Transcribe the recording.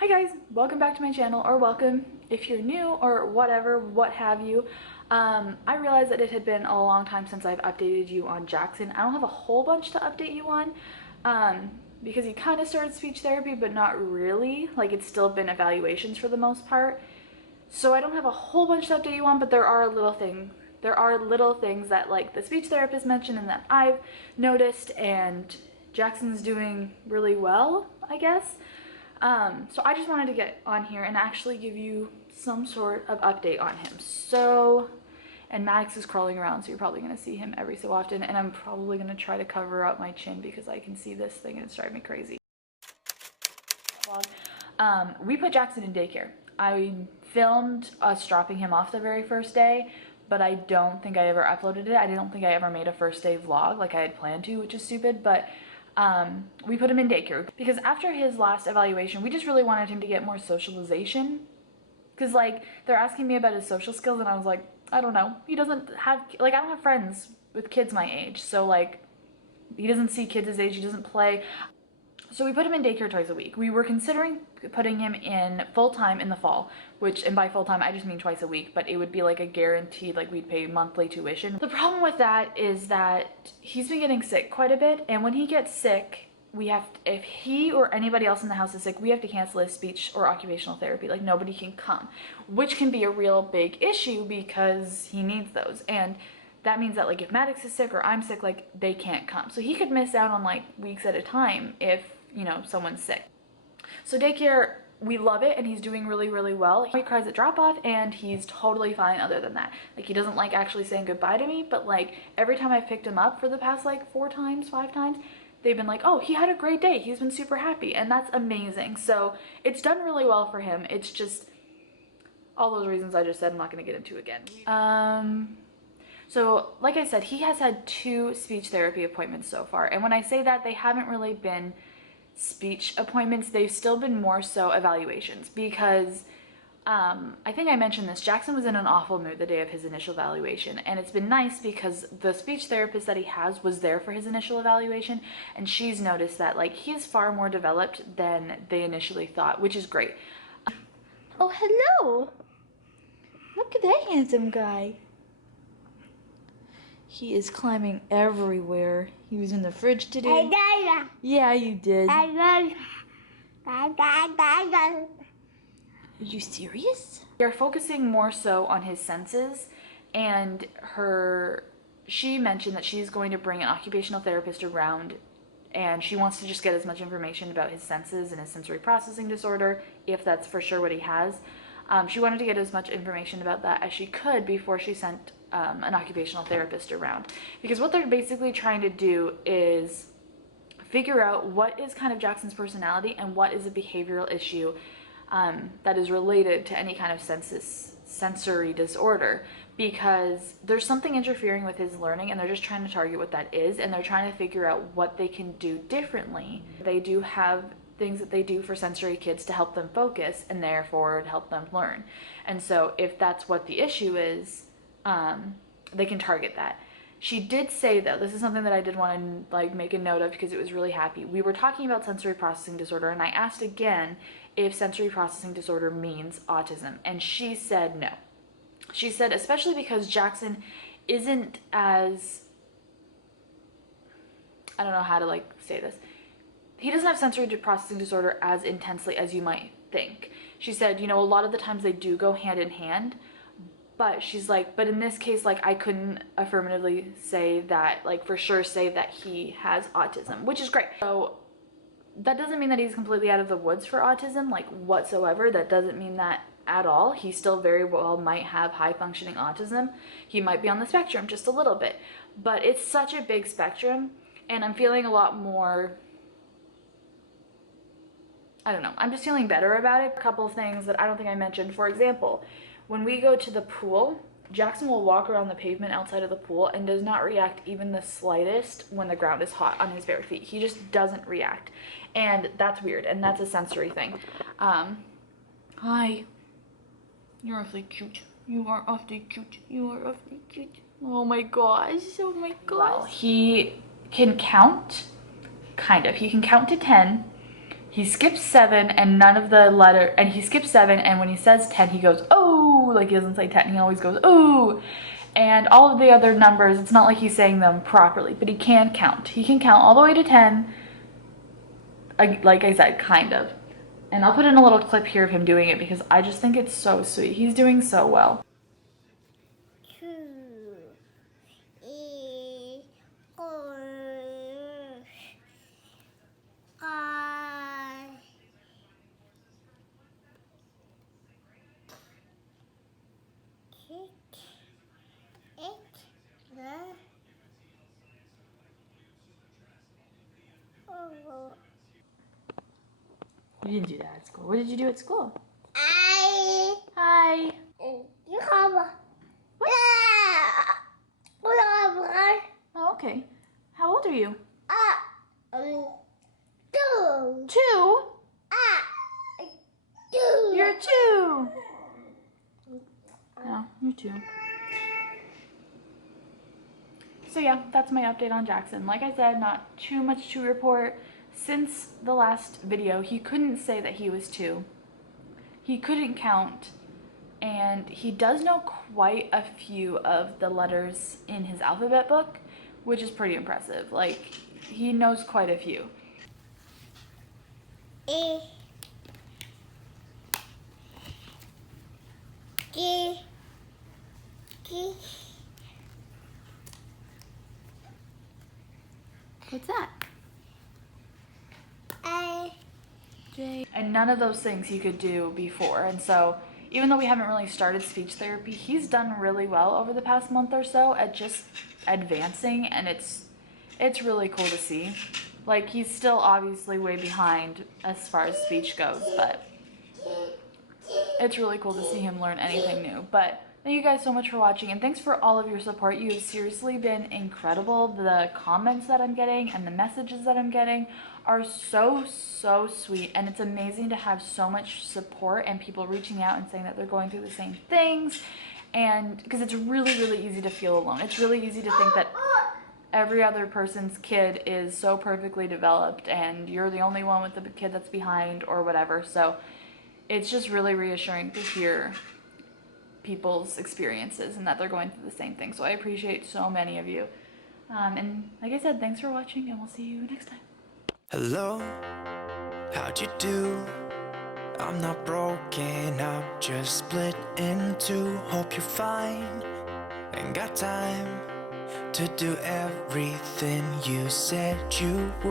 Hi guys, welcome back to my channel, or welcome if you're new or whatever, what have you. I realized that it had been a long time since I've updated you on Jaxon. I don't have a whole bunch to update you on because he kind of started speech therapy, but not really. Like, it's still been evaluations for the most part. So I don't have a whole bunch to update you on, but there are little things that like the speech therapist mentioned and that I've noticed, and Jackson's doing really well, I guess. So I just wanted to get on here and actually give you some sort of update on him. And Maddox is crawling around, so you're probably going to see him every so often, and I'm probably going to try to cover up my chin because I can see this thing and it's driving me crazy. We put Jaxon in daycare. I filmed us dropping him off the very first day, but I don't think I ever uploaded it. I don't think I ever made a first day vlog like I had planned to, which is stupid, but we put him in daycare because after his last evaluation, we just really wanted him to get more socialization. Because like they're asking me about his social skills and I was like, I don't know. He doesn't have, like, I don't have friends with kids my age. So like he doesn't see kids his age, he doesn't play. So we put him in daycare twice a week. We were considering putting him in full-time in the fall, and by full-time, I just mean twice a week, but it would be like a guaranteed, like we'd pay monthly tuition. The problem with that is that he's been getting sick quite a bit, and when he gets sick, if he or anybody else in the house is sick, we have to cancel his speech or occupational therapy. Like, nobody can come, which can be a real big issue because he needs those. And that means that like if Maddox is sick or I'm sick, like they can't come. So he could miss out on like weeks at a time if, you know, someone's sick. So daycare, we love it and he's doing really, really well. He cries at drop off and he's totally fine other than that. Like, he doesn't like actually saying goodbye to me, but like every time I've picked him up for the past like 5 times, they've been like, oh, he had a great day. He's been super happy, and that's amazing. So it's done really well for him. It's just all those reasons I just said I'm not gonna get into again. So like I said, he has had 2 speech therapy appointments so far. And when I say that, they haven't really been speech appointments. They've still been more so evaluations because I think I mentioned this. Jaxon was in an awful mood the day of his initial evaluation. And it's been nice because the speech therapist that he has was there for his initial evaluation. And she's noticed that like he's far more developed than they initially thought, which is great. Oh, hello. Look at that handsome guy. He is climbing everywhere. He was in the fridge today. Yeah, you did. Are you serious? We are focusing more so on his senses, and she mentioned that she's going to bring an occupational therapist around, and she wants to just get as much information about his senses and his sensory processing disorder, if that's for sure what he has. She wanted to get as much information about that as she could before she sent an occupational therapist around, because what they're basically trying to do is figure out what is kind of Jackson's personality and what is a behavioral issue that is related to any kind of sensory disorder, because there's something interfering with his learning and they're just trying to target what that is, and they're trying to figure out what they can do differently. They do have things that they do for sensory kids to help them focus and therefore help them learn. And so if that's what the issue is, they can target that. She did say, though, this is something that I did want to like make a note of because it was really happy. We were talking about sensory processing disorder, and I asked again if sensory processing disorder means autism, and she said no. She said especially because Jaxon isn't as, I don't know how to like say this. He doesn't have sensory processing disorder as intensely as you might think. She said, you know, a lot of the times they do go hand in hand, but she's like, but in this case, like, I couldn't affirmatively say that, like, for sure say that he has autism, which is great. So that doesn't mean that he's completely out of the woods for autism, like, whatsoever. That doesn't mean that at all. He still very well might have high functioning autism. He might be on the spectrum just a little bit, but it's such a big spectrum, and I'm feeling a lot more, I don't know, I'm just feeling better about it. A couple of things that I don't think I mentioned. For example, when we go to the pool, Jaxon will walk around the pavement outside of the pool and does not react even the slightest when the ground is hot on his bare feet. He just doesn't react. And that's weird, and that's a sensory thing. Hi. You're awfully cute. You are awfully cute. You are awfully cute. Oh my gosh. Oh my gosh. Well, he can count, kind of. He can count to 10. he skips 7 and none of the letter, and he skips 7 and when he says 10 he goes oh, like he doesn't say 10, he always goes ooh. And all of the other numbers, it's not like he's saying them properly, but he can count. He can count all the way to 10, like I said, kind of. And I'll put in a little clip here of him doing it because I just think it's so sweet. He's doing so well. 2, 3, 4, 5, 6, 8, 9, oh. You didn't do that at school. What did you do at school? I Hi. you have a Oh, okay. How old are you? 2. 2? 2. You're 2. No, you're 2. So yeah, that's my update on Jaxon. Like I said, not too much to report. Since the last video, he couldn't say that he was 2. He couldn't count, and he does know quite a few of the letters in his alphabet book, which is pretty impressive. Like, he knows quite a few. A, G, G, What's that? I, J. And none of those things he could do before. And so, even though we haven't really started speech therapy, he's done really well over the past month or so at just advancing, and it's really cool to see. Like, he's still obviously way behind as far as speech goes, but it's really cool to see him learn anything new. But thank you guys so much for watching, and thanks for all of your support. You have seriously been incredible. The comments that I'm getting and the messages that I'm getting are so sweet, and it's amazing to have so much support and people reaching out and saying that they're going through the same things. And because it's really easy to feel alone. It's really easy to think that every other person's kid is so perfectly developed and you're the only one with the kid that's behind or whatever. So it's just really reassuring to hear people's experiences and that they're going through the same thing. So I appreciate so many of you. And like I said, thanks for watching, and we'll see you next time. Hello, how'd you do? I'm not broken, I'm just split in two. Hope you're fine, ain't got time to do everything you said you would.